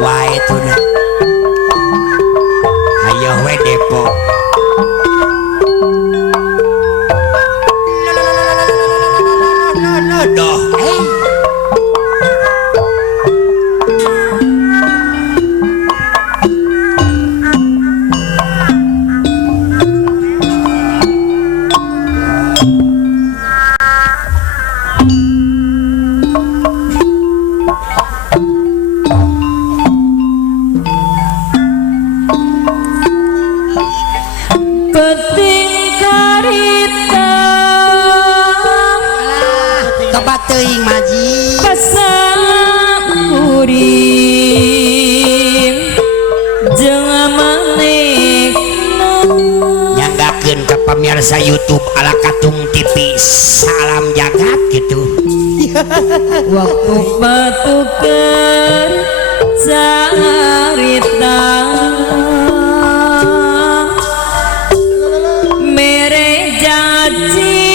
wae tuna ayo we depo doh teuing maji pasakuring jeung manehna nyanggakeun ka pamirsa YouTube ala Katung TV salam jagat gitu waktu batukeun carita mere janji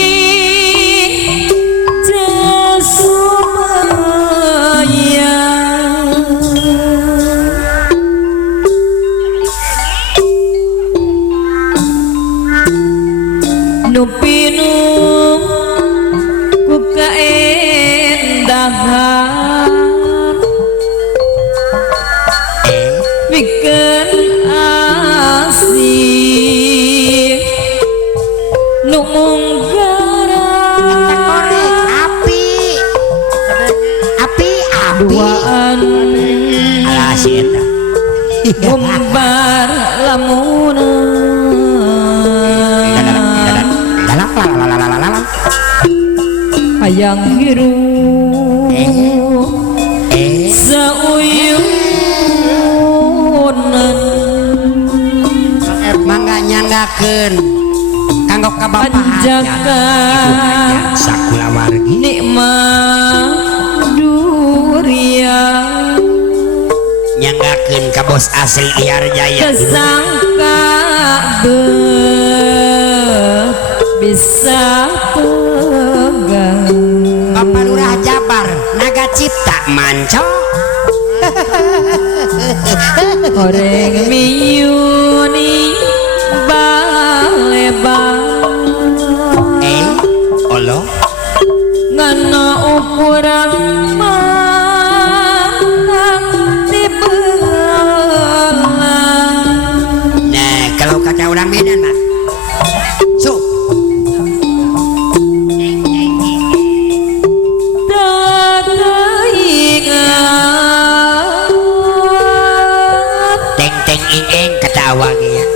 nupinu ku kaendahan pikeun asih nu munggara api duaan alasih eta umbar lamunan hayang hirup sauyunan mangga nyanggakeun kanggo kabapahan panjakan sakula wargi nikmat durian nyanggakeun ka bos asli Iar Jaya kesangka bisa pegang Bapak Lurah Jabar Naga Cipta Manco Horeng miyuni balebang Allah ngana ukuran di belang. Nah kalau kata orang Medan mah so teng ing ketawa ya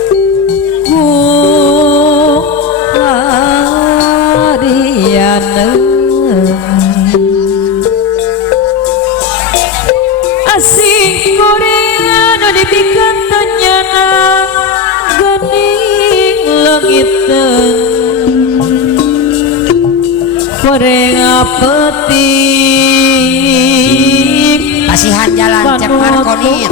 ku hadiana asing Korea nu dipikeun tanyana geuning leungiteun Korea peting pasihan jalan cek Markonit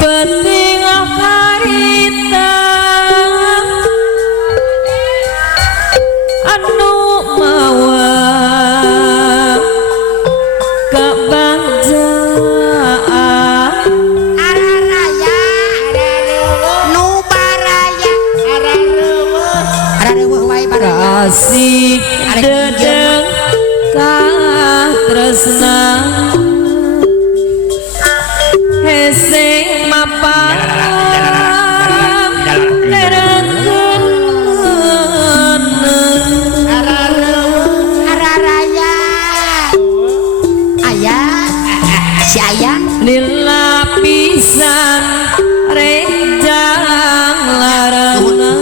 penting harita anu mawa kabajaan araraya nu baraya arareueuh wae baraya kasih dedeng katresna hese mapang araraya ayah si ayah lila pisan rejang larana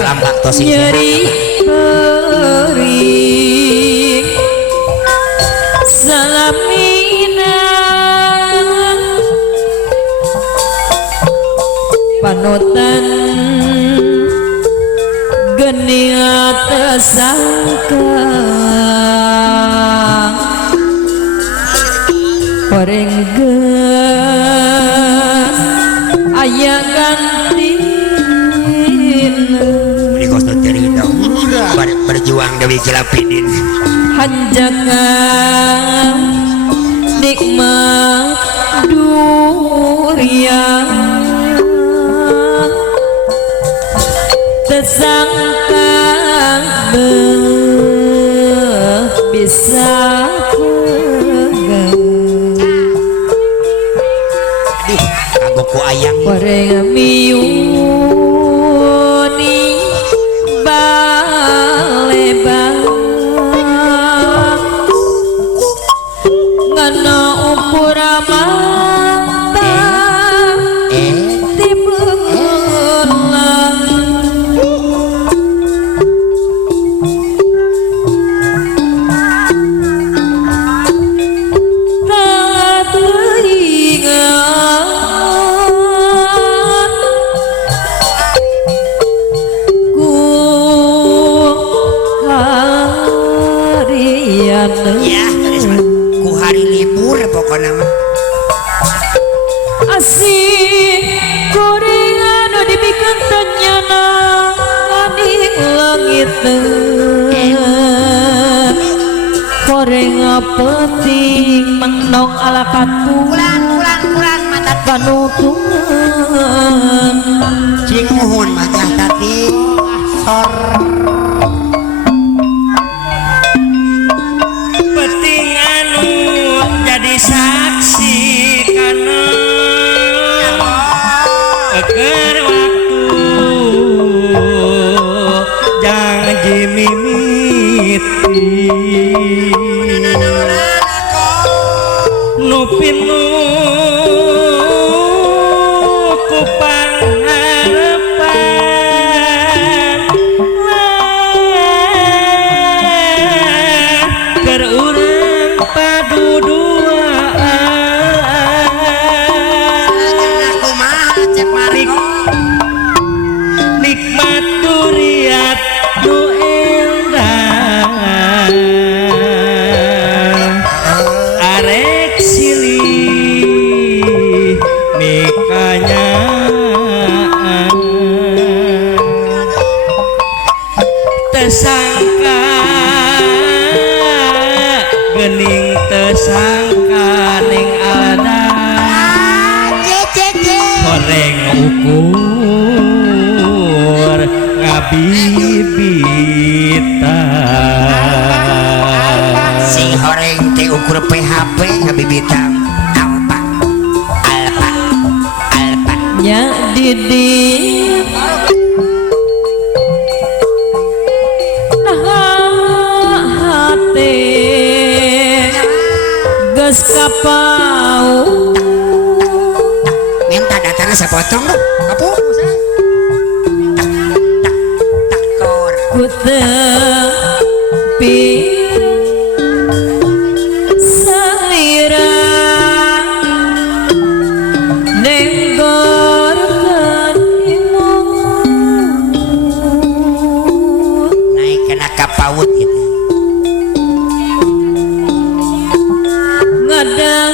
lambak tosi nyeri perih salamina panutan geuning tersangka horeng geus aya ganti Jelapidin hanjangan nikmat durian tersangka bisa kagok ayang goreng miuni balebang ngana upura mata tibelang tak teringat ku harian ya ku hari libur pokoknya mah asih gorengan dibikin tenyana di langit goreng penting menong ala katulan mata panutungan cing muhun macah tadi sor penting anu jadi saksi karena keur waktu janji mimiti nu pinu ku pangarepan keur urang paduduaan kumaha cek Mariko nikmat duriat nu endah arek silih mikanya tersangka gening tersangka ning ada goreng ukur ngabibitan sing horeng teh ukur PHP ngabibitan alpa nya didi nah hati geus kapau minta datanya sepotong dong kapu takor ku tepi salira nenggorkeun imut naik kena kapaut gitu ngadang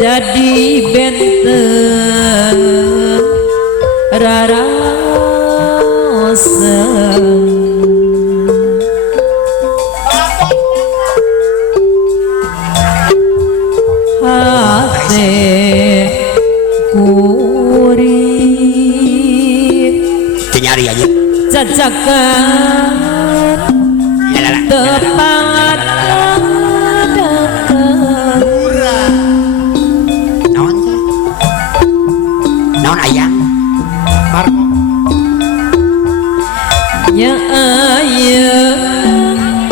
jadi benten raraoseng hati kuring nyari aja cacakan tepangat naon ayang Marco nya ayeuna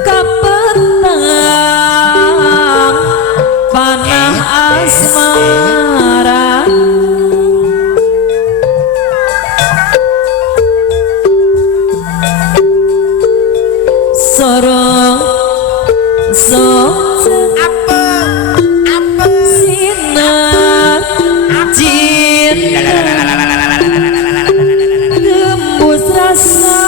kapetang panah asmara sorong apa sinar jin tembus rasa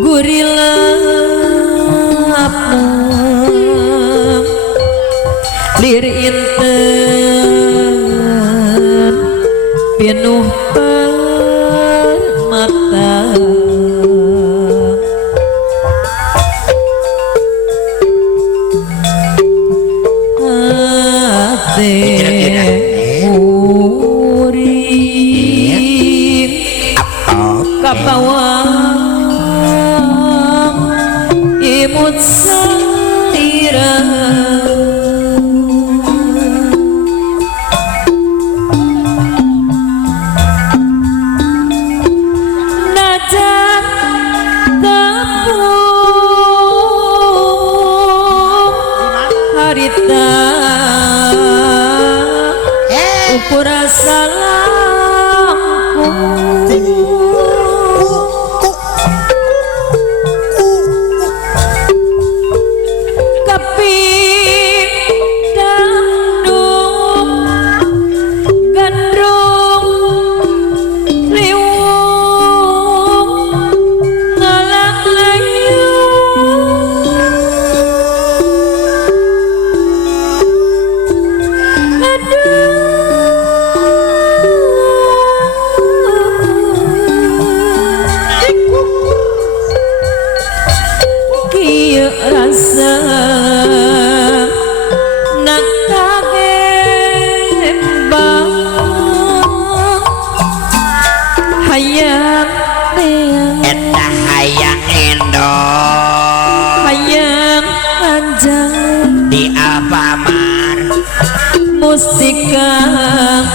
gurila pinuh permata muring kapawang imut saira najan tepung harita ukur salamku kaping gandum gandrung riwung ngalang ayu kieu rasa nak kagembang hayang neang eta hayang endong hayang panjang di Alfamart musik kang